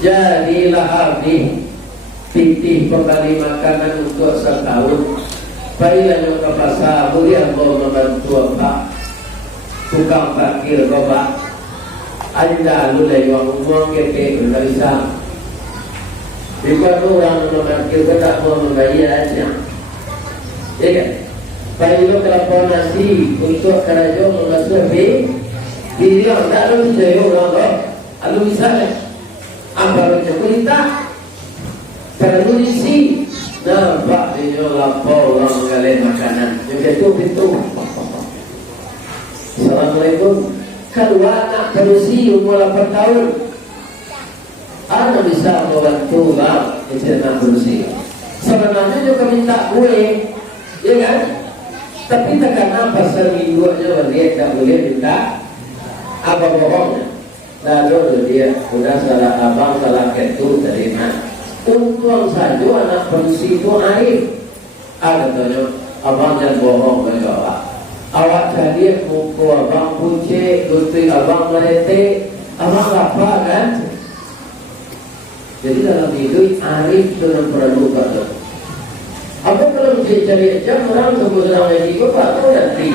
Jadilah habis titih pembeli makanan untuk setahun. Baiklah yang ke pasar, boleh mau membantu apa? Tukang parkir bapak. Anda lu lagi ngomong keke tidak bisa. Jika orang memarkir tidak mau membayar aja. Ya kan? Baiklah telepon nasi untuk kerajaan mengasuh dia tak ada saya orang loh. Lalu misalnya apa macam berita pada polisi nampak dia lapor orang menggalih makanan yang itu. Assalamualaikum. Kalau anak polisi umur 8 tahun, anak bisa membantu bang anak polisi. Sebenarnya juga minta kue, ya kan? Tapi terkena pasal minggunya dia tak boleh minta. Apa bohongnya? Lalu dia sudah salah abang, salah ketu terima. Untung saja anak polisi itu arif. Katanya abang jangan bohong berjawab. Awak jadi muka abang punce, gusti abang melete, abang apa kan? Jadi dalam hidup arif itu yang perlu kata. Apa kalau cari jam orang tunggu sedang lagi bapak tu nanti.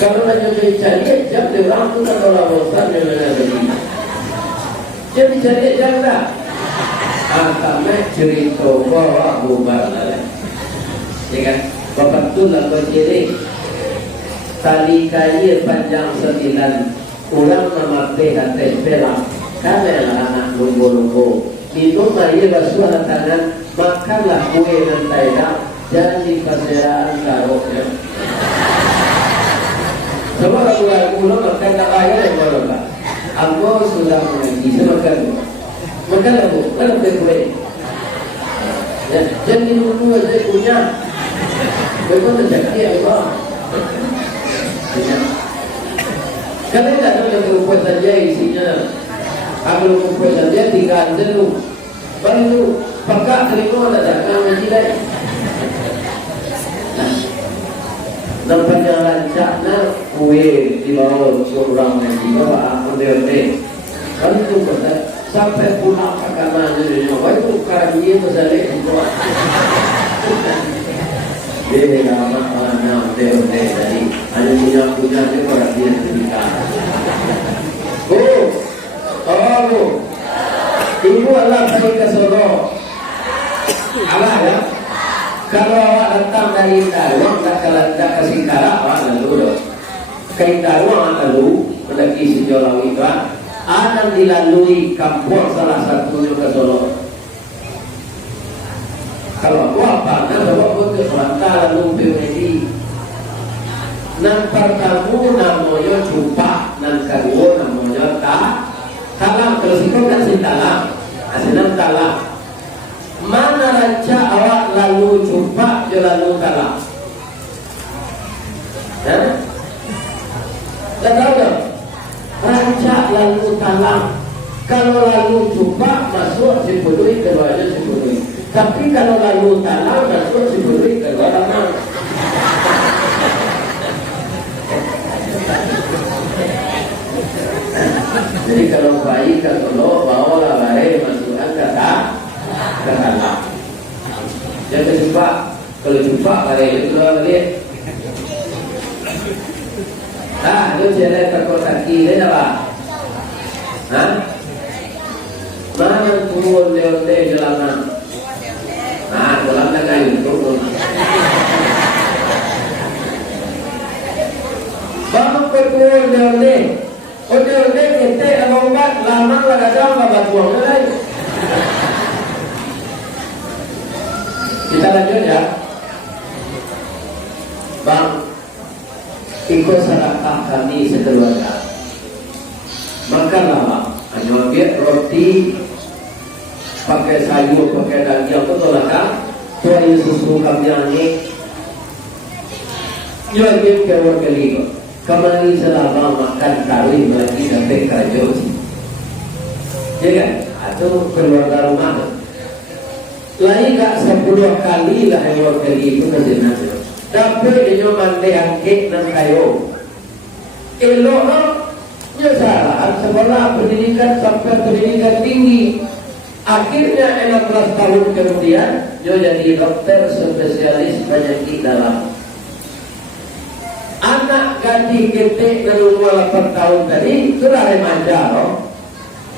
Kalau nak cari jam dia orang tu tak kalau bosan dia mana lagi. Jadi cari jam tak. Kami cerita bawa bubar lah. Ya kan? Bapak tu lah berdiri. Tali kayu panjang 9. Orang nama PHT pelang. Kami lah anak lumbu-lumbu. Minum air basuh tangan. Makanlah kue dan taidam. Jangan di perseraan taruhnya. Semua lagu-lagu makan tak air yang mana tak? Aku sudah mengaji. Saya makan. Makan lagu. Kan kue. Jangan minum dulu saya punya. Bagaimana terjadi apa? Kalau tidak ada kerupuan saja isinya. Kalau kerupuan saja tinggal dulu. Baru pakai terima ada kami tidak. Nampaknya rancaknya kue di bawah seorang yang di bawah onde-onde. Kalau itu sampai pulang ke kamar jadi wah itu kaji masalah itu. Dia lama malam onde-onde dari ada punya dia orang dia sedikit. Oh, ibu Allah pergi ke Solo. Allah ya. Kalau awak datang dari Darwang, tak kasih karak awak lalu. Kai Darwang lalu mendaki sejauh itu. Akan dilalui kampung salah satunya ke Solo. Kalau aku apa? Nah, bawa ke Selatan lalu PWD. Nang pertama namanya Cupak, nang kedua namanya Talang. Kalau situ kan si Talang, asalnya Talang. Mana ranca awak lalu Cupak, dia lalu Talang? Tak tahu tak? Ranca lalu Talang. Kalau lalu Cupak masuk Sipului, keluarnya Sipului. Tapi kalau lalu Talang masuk Sipului, keluar Talang. Jadi kalau bayi ke Solo, bawalah bare masukkan ke Talang. Jangan Cupak. Kalau Cupak bare itu keluar balik. Itu jalan terkotaki dia apa? Mana turun onde jalanan? Jalanan kayu turun. Bangun ke turun onde. Onde kita lompat lamang lah kadang babat buang lagi. Kita lanjut ya, Bang. Ikut sedekah kami sekeluarga. Makanlah Bang. Hanya ambil roti, pakai sayur, pakai daging, betul kan? Tuai susu kami ni. Jual ke warga liga. Kembali selama makan kawin lagi sampai kerajaan. Ya kan? Atau keluarga rumah. Lain tak 10 kali lah yang warga liga itu nanti. Tapi dia mandai angkit dan kayu. Elok dia salah. Sekolah pendidikan sampai pendidikan tinggi. Akhirnya 16 tahun kemudian dia jadi dokter spesialis penyakit dalam. Anak gadis ketik dari umur 8 tahun tadi sudah remaja loh.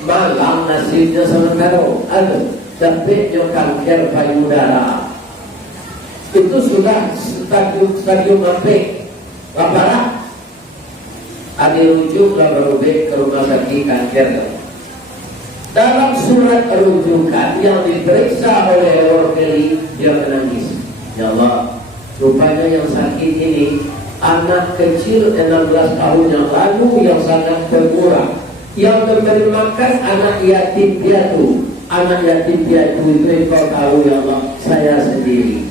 Malam nasibnya sementara. Aduh, sampai dia kanker payudara. Itu sudah stadium apa parah. Ada rujuk dan berubah ke rumah sakit kanker. Dalam surat rujukan yang diperiksa oleh Orkeli, dia menangis. Ya Allah, rupanya yang sakit ini anak kecil 16 tahun yang lalu yang sangat berkurang. Yang memberi makan anak yatim piatu. Anak yatim piatu itu engkau tahu ya Allah, saya sendiri.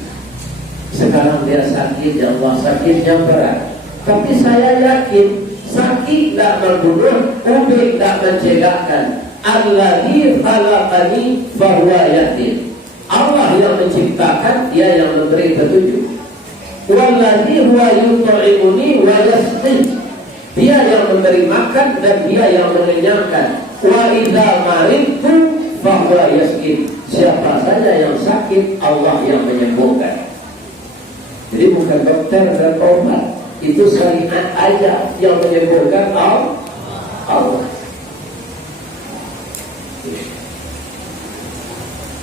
Sekarang dia sakit, ya Allah, sakitnya berat. Tapi saya yakin sakit tak membunuh, ubik tak mencegahkan. Alladzi khalaqani fahuwa yatim. Allah yang menciptakan, dia yang memberi petunjuk. Walladzi huwa yut'imuni wa yasqi. Dia yang memberi makan dan dia yang mengenyangkan. Wa idza maridtu fahuwa yasqi. Siapa saja yang sakit, Allah yang menyembuhkan. Jadi bukan dokter dan obat, itu syariat aja yang menyembuhkan Allah.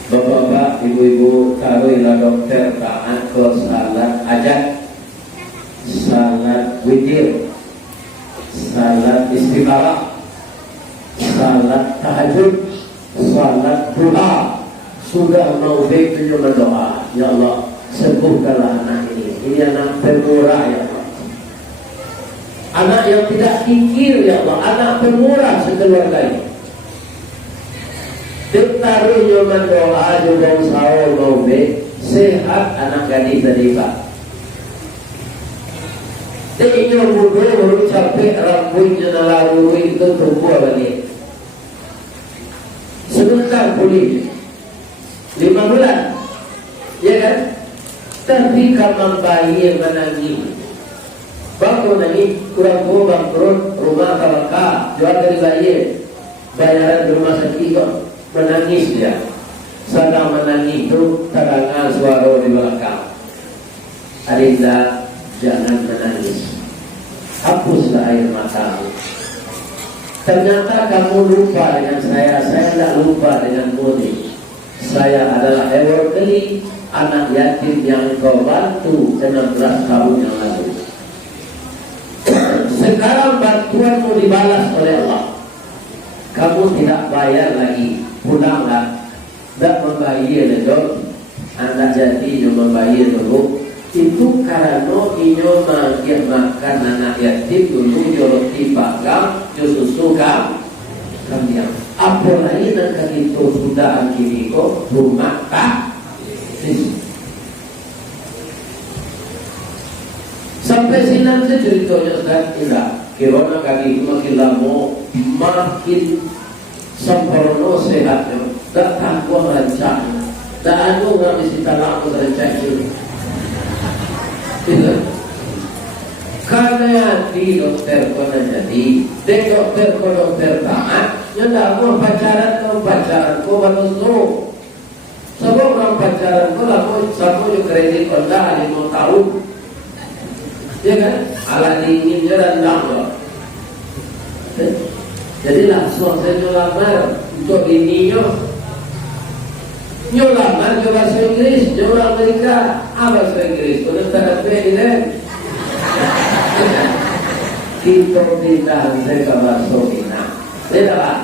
Bapak-bapak, ibu-ibu, taruhlah dokter taat ke salat ajat, salat witir, salat istikharah, salat tahajud, salat duha. Sudah mau begitu berdoa, ya Allah, sembuhkanlah anak ini. Ini anak pemurah, ya Allah. Anak yang tidak kikir, ya Allah. Anak pemurah sekeluarga ini. Ditaruhnya mendoa juga sahur mau be sehat anak gadis tadi Pak. Dia muda baru capek rambutnya lalu itu tumbuh lagi. Sebentar pulih 5 bulan, ya kan? Tapi kalau bayi menangis, bangun nangis kurang bangkrut rumah kalaka jual dari bayi bayaran di rumah sakit kok. Menangis dia. Sedang menangis itu terdengar suara di belakang. Alinda, jangan menangis. Hapuslah air matamu. Ternyata kamu lupa dengan saya tidak lupa dengan Muni. Saya adalah Ewakili, anak yatim yang kau bantu 16 tahun yang lalu. Sekarang bantuanmu dibalas oleh Allah. Kamu tidak bayar lagi. Pulanglah, tidak membayar dulu. Anak jati membayar dulu. Itu karena inyo makin makan anak yatim dulu roti panggang, susu kambing. Apalagi nak itu sudah akhiri kok rumah tak. Sampai sini nanti ceritanya sudah tidak. Kirana kaki itu makin lama makin sempurna sehatnya, tak takwa rancang, tak ada orang mesti talaku rancang itu. Karena di dokter kena jadi, di dokter taat, yang tak mau pacaran kau bagus tu. Sebab orang pacaran kau lah sama juga kredit konda 5 tahun, ya kan? Alat dinginnya rendah loh. Jadi langsung saya nyolamar untuk ininya. Nyolamar ke bahasa Inggris, nyolamar Amerika. Apa bahasa Inggris? Kalau tak ada ini, kita pindah ke bahasa Inggris. Tidak lah.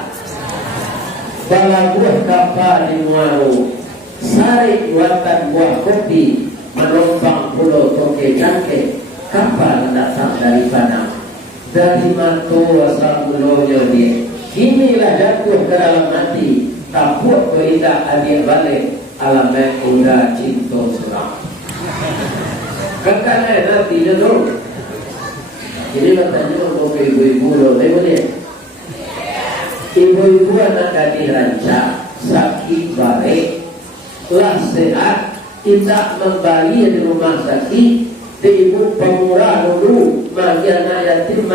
Bala buah kapal di Muaru, sari buatan buah kopi, menumpang pulau Toke Jangke. Kapal datang dari Padang. Dari matu asal mulanya dia. Inilah jatuh ke dalam hati. Takut keindah adik balik. Alamak udah cinta seram. Kakaknya nanti dia dulu. Jadi katanya untuk ibu-ibu loh. Boleh? Ibu-ibu anak gadis rancang. Sakit baik. Lah sehat. Tidak membayi di rumah sakit. Di ibu pemurah dulu bagi anak yatim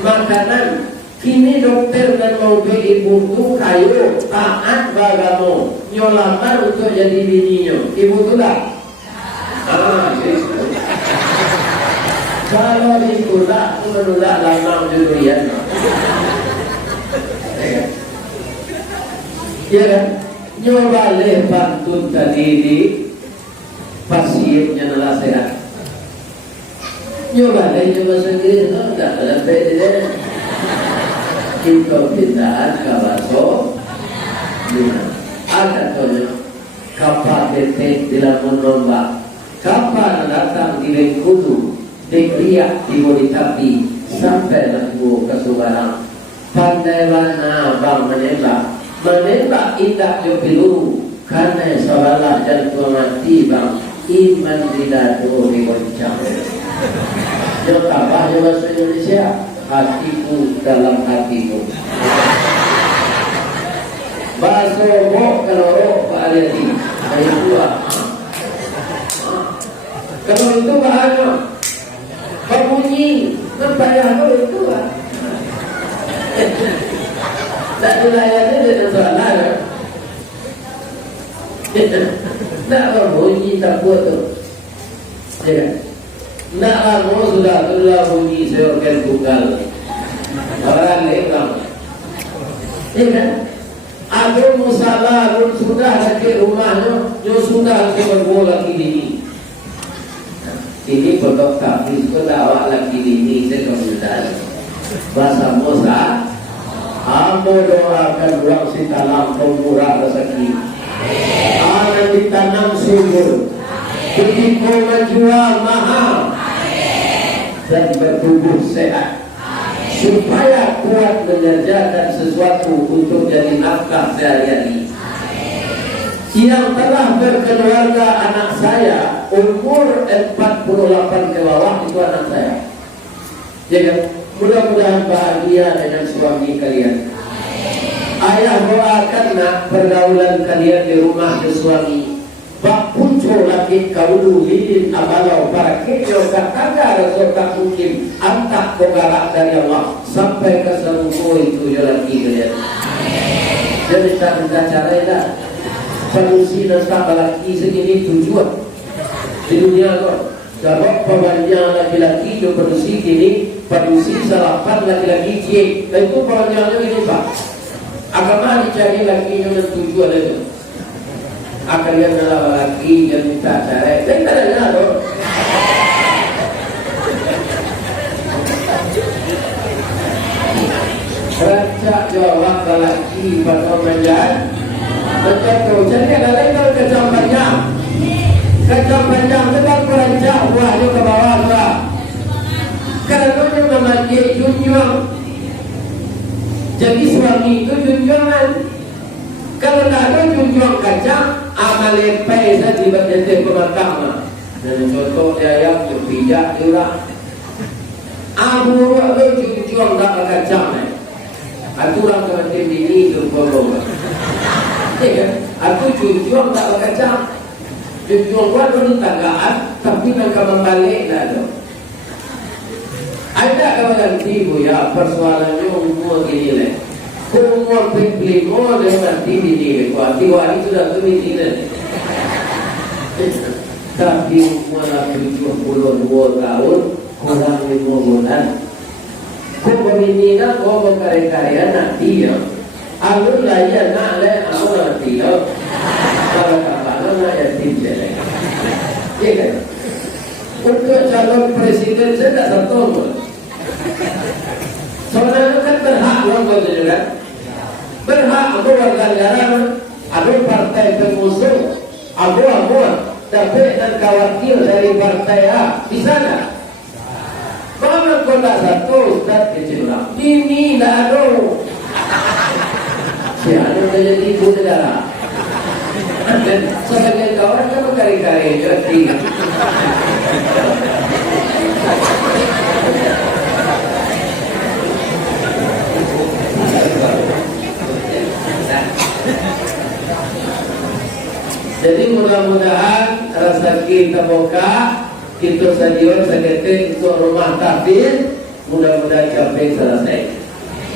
makanan. Kini dokter dan mau beli ibu tu kayu taat bagamu nyolamar untuk jadi bininya. Ibu tu dah. Kalau ibu tak menolak lama durian. Ya kan? Nyoba pantun tadi di pasiennya nala sehat. Nyoba sakit, tak ada beda. Kita pindaan ke baso, ada tuh kapal detek di lamun nombak, kapal datang di Bengkulu, dikriak di Boditapi sampai lagu ke Subarang. Pandai mana bang menembak indah jopilu, karena seolah jantung mati bang. Iman tidak tuh digoncang. Yang tambah bahasa Indonesia, hatiku dalam hatimu. Bahasa mo kalau Pak Aliati, ayat 2. Kalau itu bahaya, berbunyi, berbayar itu lah. Tak dilayani dengan soalan. Nak bunyi tak buat tu. Ya kan? Nak lama sudah bunyi seorang tunggal. Orang lekang. Ya kan? Ada musalah sudah ke rumahnya, yo sudah ke berbola kini. Ini pondok kafir sudah awak lagi ini sekolah. Bahasa Musa, Amo doakan ruang sitalam pemurah rezeki. Anak ditanam subur, begitu menjual mahal dan bertubuh sehat, supaya kuat mengerjakan sesuatu untuk jadi nafkah sehari-hari. Yang telah berkeluarga anak saya umur 48 ke bawah itu anak saya. Jadi mudah-mudahan bahagia dengan suami kalian. Ayah doakan nak pergaulan kalian di rumah di suami. Bak punco lagi kaulu lilin abalau para kecil kataga rasul tak mungkin antak kogalak dari Allah sampai ke seluruh itu lagi kalian. Jadi tak ada cara dah. Solusi dan tak laki segini tujuan di dunia kau. Kalau pemanjang laki-laki yang produksi kini produksi salapan laki-laki cik, itu pemanjangnya ini pak. Agama dicari laki yang tujuan itu. Akan yang adalah laki yang minta cara. Dan tak ada dong. Raja jawab laki pada pemanjang. Macam tu, jadi ada lain kalau kacang panjang. Kacang panjang tetap perancang buahnya ke bawah tak. Kerana dia memakai junjung. Jadi suami itu junjungan. Kalau tak ada junjung kacang, amal lepai saja berjaya pematang. Dan contoh dia yang bijak juga. Abu ada junjung tak kacang. Aturan kematian ini itu bolong. Aku junjung tak kacang. Junjung buat tanggaan, tapi nak membalik dah tu. Ada kawan nanti bu ya persoalannya umur ini leh. Umur 55 dia nanti ini. Kuati wali sudah tu ini leh. Tapi umur 72 tahun kurang 5 bulan. Kau begini nak kau berkarya-karya nanti ya. Alun layan nak leh, aku nanti ya. Kalau kapan nak yatim jelek. Ya kan? Untuk calon presiden saya tak satu. Sebenarnya kan berhak orang betul kan? Berhak aku warga negara, aku partai pengusung, aku tapi dan khawatir dari partai A di sana. Kalau kau tak satu, tak kecil lah. Ini dah ada. Siapa yang jadi ibu negara? Dan sebagian kawan kan berkari-kari jadi. Jadi mudah-mudahan rasa kita buka kita sajian seketik untuk rumah tahfidz mudah-mudahan capai selesai.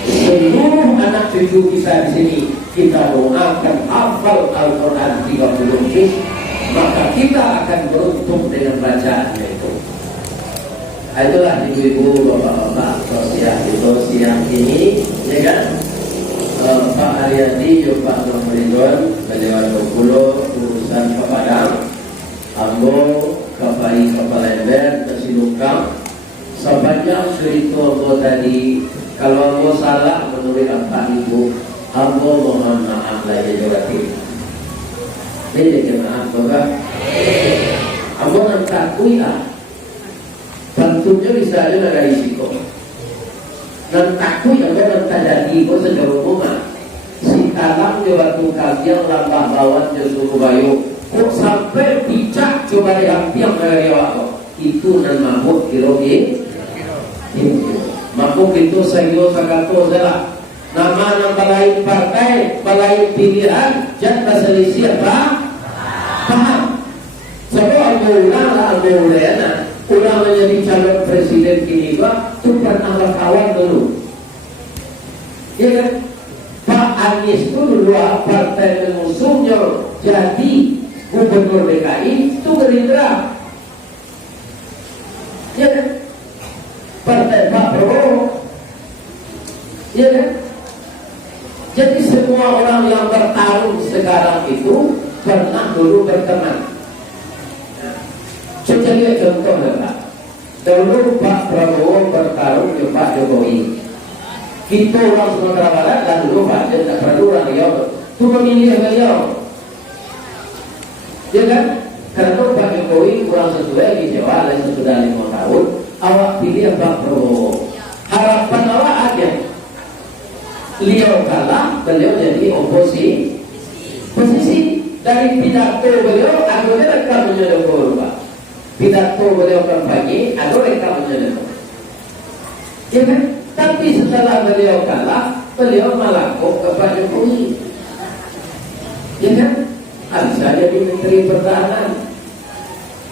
Seluruh anak cucu kita di sini kita doakan hafal Al-Quran 30 juz, maka kita akan beruntung dengan bacaan itu. Itulah ibu-ibu, bapak-bapak sosial itu siang ini, ya kan? Pak Haryadi, Pak Ridwan, Beliau Bengkulu, urusan Padang, Ambo, Kapai Kepala Ember, Kesilukang, sepanjang cerita Ambo tadi. Kalau Ambo salah menurut apa ibu, Ambo mohon maaf lagi jawabin. Ini jemaah bapak. Ambo nak takui lah. Tentunya bisa aja nak risiko. Dan takui Ambo nak jadi kau sejauh rumah. Si kalam di waktu kajian lambah bawan di suku bayu. Kok sampai picak coba yang dari awak itu dan mabuk kirogi. Mabuk itu sayur sakato salah. Nama lain partai, lain pilihan, jangan selisih apa? Paham? Sebab Al-Maulana udah menjadi calon presiden kini itu pernah berkawan dulu. Ya kan? Pak Anies itu dua partai pengusungnya jadi gubernur DKI itu Gerindra, ya kan? Partai Pak Prabowo, ya kan? Jadi semua orang yang bertarung sekarang itu pernah dulu berteman. Coba lihat contohnya Pak. Dulu Pak Prabowo bertarung dengan Pak Jokowi. Kita orang Sumatera Barat dan dulu Pak, dia tak perlu orang Riau itu memilih beliau, ya kan? Karena Pak Jokowi kurang sesuai di Jawa dan sudah 5 tahun, awak pilih Pak Prabowo. Harapan awak aja, beliau kalah, beliau jadi posisi dari pidato beliau, aku rekam menyodok Pak. Pidato beliau kampanye, aku rekam menyodok, ya kan? Tapi setelah beliau kalah, beliau malangkok ke Pak Jokowi, ya kan? Harus jadi Menteri Pertahanan.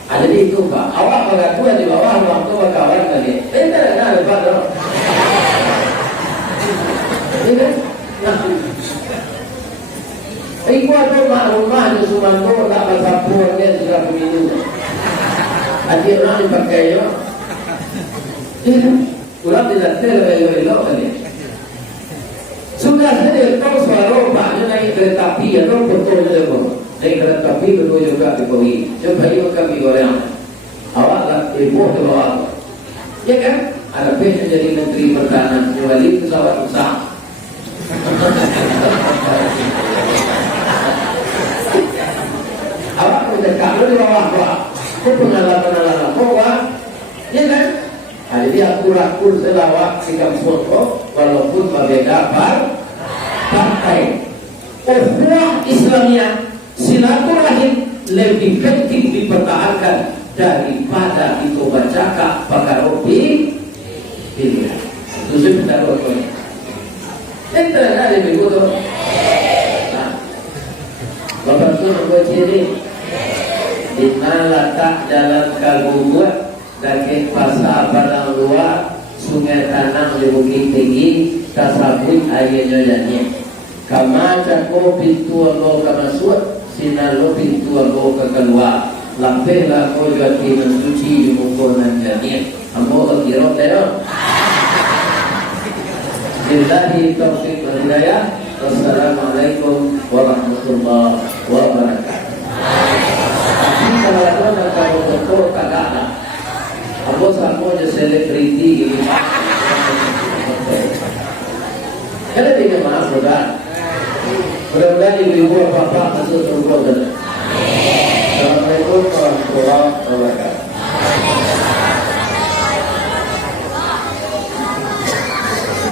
Ada di itu Pak. Awak mengaku di bawah waktu kawan tadi. Tidak ada Pak. Ya kan? Nah, iku ada maklumah di Sumatera tak bersapuannya sudah pemilu. Adik orang dipakainya, ya kan? Kurang tidak terlalu kali. Sudah saya tahu suara Pak naik kereta api atau betul betul naik kereta api betul juga Jokowi. Coba ibu kami goreng. Awak lah ibu ke bawah, ya kan? Ada pihak jadi Menteri Pertahanan, kembali pesawat besar. Awak udah kalau di bawah Pak, kau pengalaman Pak, ya kan? Jadi akur-akur selawat sikap foto walaupun berbeda partai. Ukhuwah Islamiyah, silaturahim lebih penting dipertahankan daripada dicoba cakap perkara pilihan. Itu sudah berkata. Itu ada lebih betul. Nah, Bapak itu membuat ini. Di mana letak jalan Kalbubuat dari pasar Padang Luar, Sungai Tanang di Bukit Tinggi, tasabut airnya jadinya. Kamaca ko pintu lo kamasut, sinalo pintu lo kekeluar. Lampirlah ko jati mensuci di mukonan jadinya. Ambo kira tayo. Billahi taufiq wal hidayah. Wassalamualaikum warahmatullahi wabarakatuh. Kalau betul kagak ada. Aku sama aja selebriti gitu. Kalau tidak maaf mudah-mudahan ibu-ibu bapak masuk surga. Assalamualaikum warahmatullahi wabarakatuh.